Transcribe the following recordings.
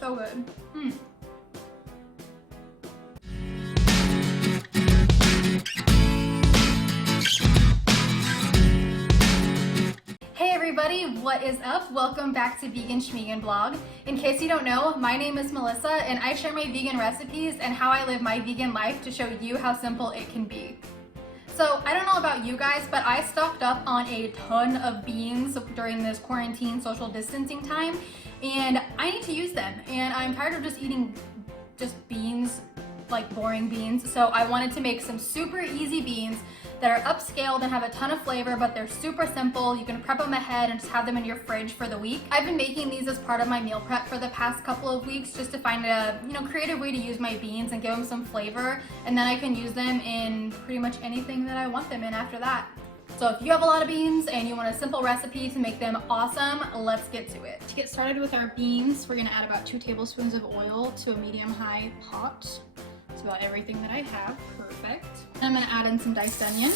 So good. Hey everybody, what is up? Welcome back to Vegan Schmegan Blog. In case you don't know, my name is Melissa and I share my vegan recipes and how I live my vegan life to show you how simple it can be. So I don't know about you guys, but I stocked up on a ton of beans during this quarantine social distancing time, and I need to use them. And I'm tired of just eating beans, like boring beans. So I wanted to make some super easy beans that are upscaled and have a ton of flavor, but they're super simple. You can prep them ahead and just have them in your fridge for the week. I've been making these as part of my meal prep for the past couple of weeks just to find a creative way to use my beans and give them some flavor, and then I can use them in pretty much anything that I want them in after that. So if you have a lot of beans and you want a simple recipe to make them awesome, let's get to it. To get started with our beans, we're gonna add about 2 tablespoons of oil to a medium-high pot. That's about everything that I have. Perfect. And I'm gonna add in some diced onion.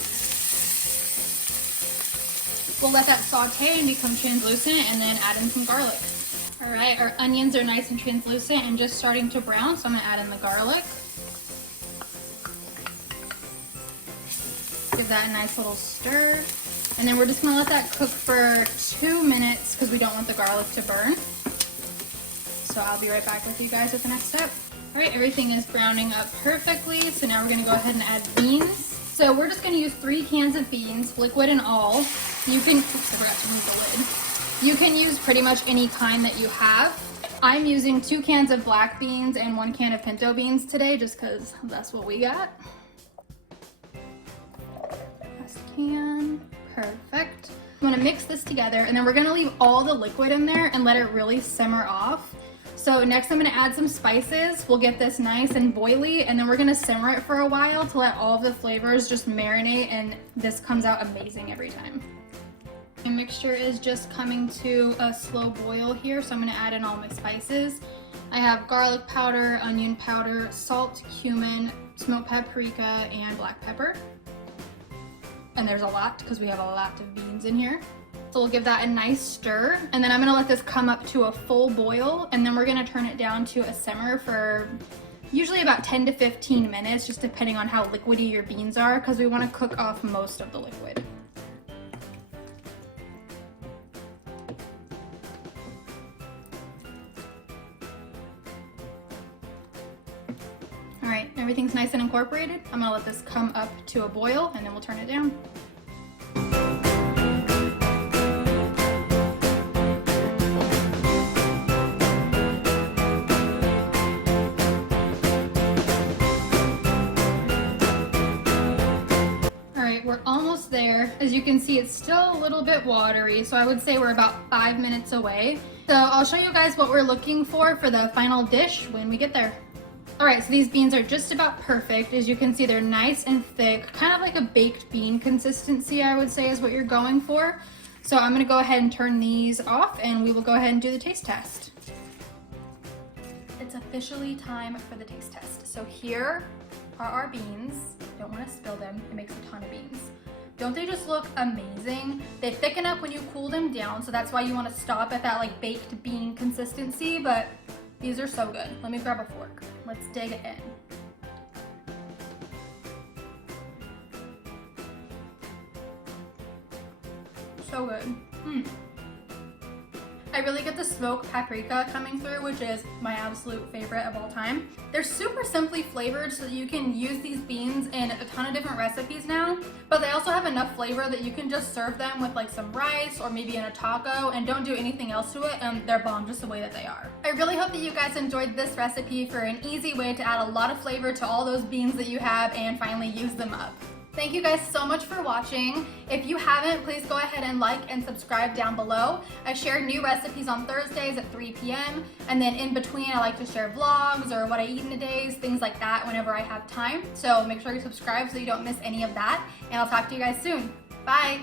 We'll let that saute and become translucent, and then add in some garlic. All right, our onions are nice and translucent and just starting to brown, so I'm gonna add in the garlic. Give that a nice little stir. And then we're just gonna let that cook for 2 minutes because we don't want the garlic to burn. So I'll be right back with you guys at the next step. All right, everything is browning up perfectly. So now we're gonna go ahead and add beans. So we're just gonna use 3 cans of beans, liquid and all. You can, oops, I forgot to move the lid. You can use pretty much any kind that you have. I'm using 2 cans of black beans and 1 can of pinto beans today, just cause that's what we got. Last can, perfect. I'm gonna mix this together, and then we're gonna leave all the liquid in there and let it really simmer off. So next I'm gonna add some spices. We'll get this nice and boily, and then we're gonna simmer it for a while to let all of the flavors just marinate, and this comes out amazing every time. The mixture is just coming to a slow boil here, so I'm gonna add in all my spices. I have garlic powder, onion powder, salt, cumin, smoked paprika, and black pepper. And there's a lot because we have a lot of beans in here. So we'll give that a nice stir, and then I'm gonna let this come up to a full boil, and then we're gonna turn it down to a simmer for usually about 10 to 15 minutes, just depending on how liquidy your beans are, because we wanna cook off most of the liquid. All right, everything's nice and incorporated. I'm gonna let this come up to a boil, and then we'll turn it down. We're almost there. As you can see, it's still a little bit watery, so I would say we're about 5 minutes away. So I'll show you guys what we're looking for the final dish when we get there. All right, so these beans are just about perfect. As you can see, they're nice and thick, kind of like a baked bean consistency, I would say is what you're going for. So I'm gonna go ahead and turn these off, and we will go ahead and do the taste test. It's officially time for the taste test. So here are our beans. Don't want to spill them, it makes a ton of beans. Don't they just look amazing? They thicken up when you cool them down, so that's why you want to stop at that like baked bean consistency, but these are so good. Let me grab a fork. Let's dig it in. So good. I really get the smoked paprika coming through, which is my absolute favorite of all time. They're super simply flavored, so that you can use these beans in a ton of different recipes now, but they also have enough flavor that you can just serve them with like some rice or maybe in a taco and don't do anything else to it, and they're bomb just the way that they are. I really hope that you guys enjoyed this recipe for an easy way to add a lot of flavor to all those beans that you have and finally use them up. Thank you guys so much for watching. If you haven't, please go ahead and like and subscribe down below. I share new recipes on Thursdays at 3 p.m. and then in between I like to share vlogs or what I eat in a day, things like that whenever I have time. So make sure you subscribe so you don't miss any of that, and I'll talk to you guys soon. Bye!